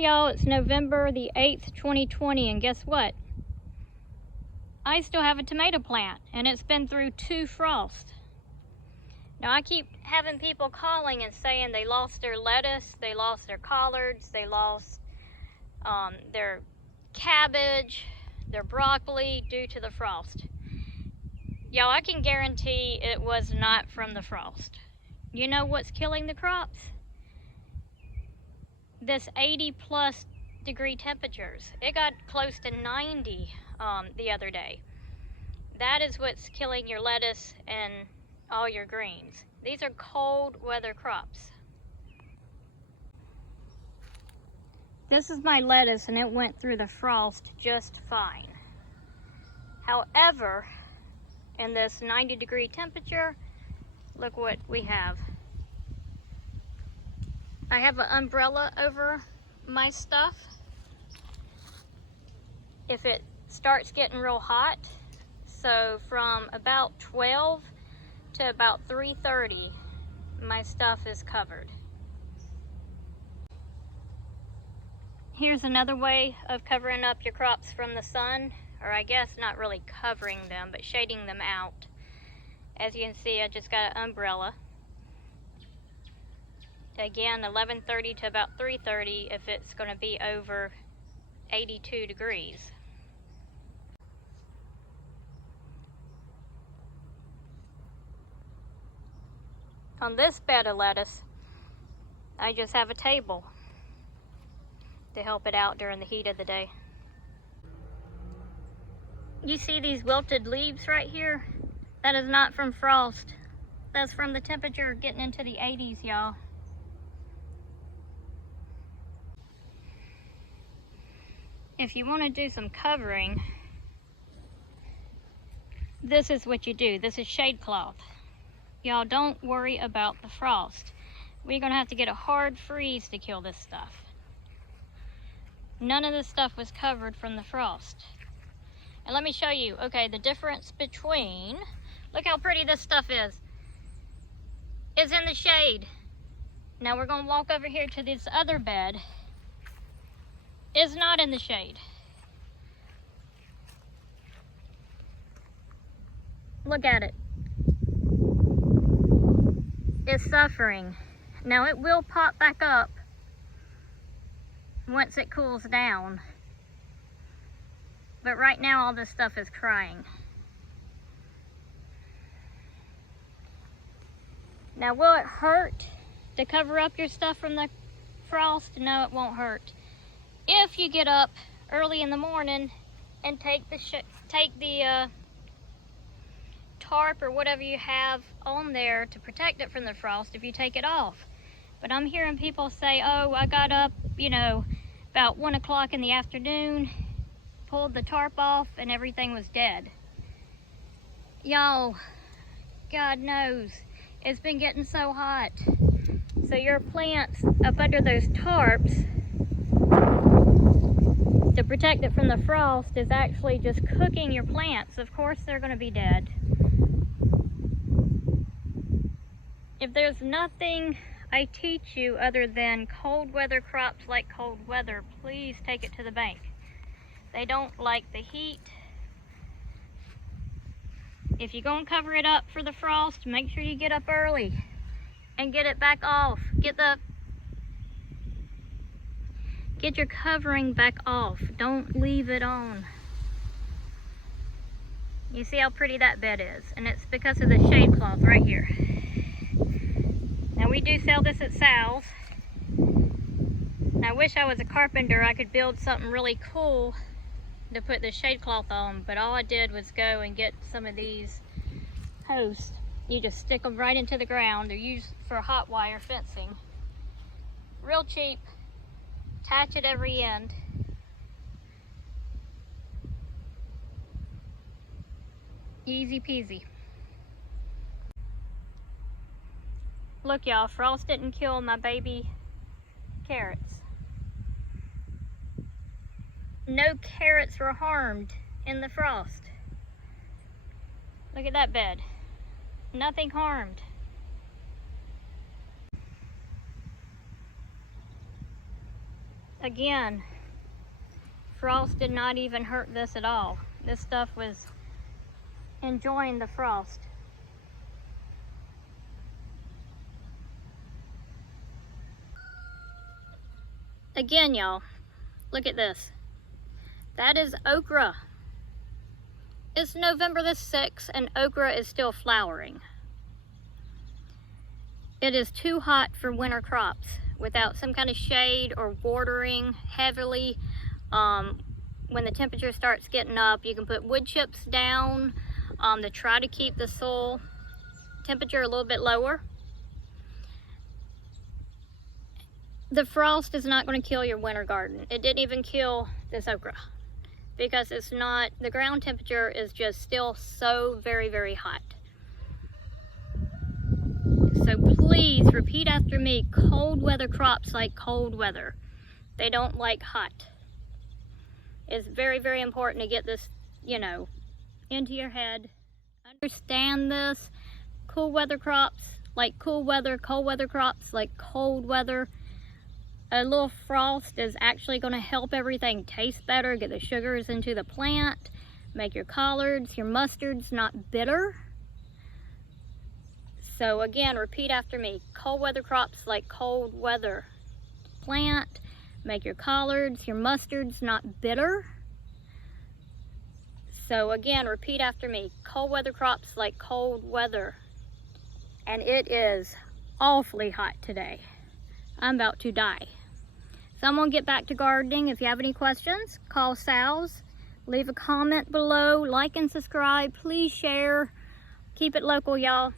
y'all, it's November the 8th, 2020, and guess what? I still have a tomato plant, and it's been through 2 frosts. Now, I keep having people calling and saying they lost their lettuce, they lost their collards, they lost their cabbage, their broccoli due to the frost. Y'all, I can guarantee it was not from the frost. You know what's killing the crops? This 80+ degree temperatures. It got close to 90 the other day. That is what's killing your lettuce and all your greens. These are cold weather crops. This is my lettuce, and it went through the frost just fine. However, in this 90 degree temperature, look what we have. I have an umbrella over my stuff. If it starts getting real hot, so from about 12 to about 3:30, my stuff is covered. Here's another way of covering up your crops from the sun, or I guess not really covering them, but shading them out. As you can see, I just got an umbrella. Again, 11:30 to about 3:30 if it's going to be over 82 degrees. On this bed of lettuce, I just have a table to help it out during the heat of the day. You see these wilted leaves right here? That is not from frost. That's from the temperature getting into the 80s, y'all. If you want to do some covering, this is what you do. This is shade cloth. Y'all, don't worry about the frost. We're going to have to get a hard freeze to kill this stuff. None of this stuff was covered from the frost. And let me show you, okay, the difference between, look how pretty this stuff is in the shade. Now we're going to walk over here to this other bed. It's not in the shade. Look at it. It's suffering. Now it will pop back up once it cools down. But right now all this stuff is crying. Now will it hurt to cover up your stuff from the frost? No, it won't hurt. If you get up early in the morning and take the tarp or whatever you have on there to protect it from the frost, if you take it off. But I'm hearing people say, oh, I got up, about 1 o'clock in the afternoon, pulled the tarp off, and everything was dead. Y'all, God knows, it's been getting so hot. So your plants up under those tarps, to protect it from the frost, is actually just cooking your plants. Of course they're going to be dead. If there's nothing I teach you other than cold weather crops like cold weather, please take it to the bank. They don't like the heat. If you're going to cover it up for the frost, make sure you get up early and get it back off. Get your covering back off. Don't leave it on. You see how pretty that bed is? And it's because of the shade cloth right here. Now we do sell this at Sal's. I wish I was a carpenter. I could build something really cool to put the shade cloth on, but all I did was go and get some of these posts. You just stick them right into the ground. They're used for hot wire fencing. Real cheap. Attach at every end. Easy peasy. Look, y'all, frost didn't kill my baby carrots. No carrots were harmed in the frost. Look at that bed. Nothing harmed. Again, frost did not even hurt this at all. This stuff was enjoying the frost. Again, y'all, look at this. That is okra. It's November the 6th and okra is still flowering. It is too hot for winter crops. Without some kind of shade or watering heavily, when the temperature starts getting up, you can put wood chips down to try to keep the soil temperature a little bit lower. The frost is not going to kill your winter garden. It didn't even kill this okra because it's not, the ground temperature is just still so very, very hot. So please repeat after me, cold weather crops like cold weather. They don't like hot. It's very, very important to get this, you know, into your head. Understand this. Cool weather crops like cool weather, cold weather crops like cold weather. A little frost is actually going to help everything taste better, get the sugars into the plant, make your collards, your mustards not bitter. So again, repeat after me. Cold weather crops like cold weather. Plant, make your collards, your mustards not bitter. So again, repeat after me. Cold weather crops like cold weather. And it is awfully hot today. I'm about to die. So I'm gonna get back to gardening. If you have any questions, call Sal's. Leave a comment below, like and subscribe. Please share. Keep it local, y'all.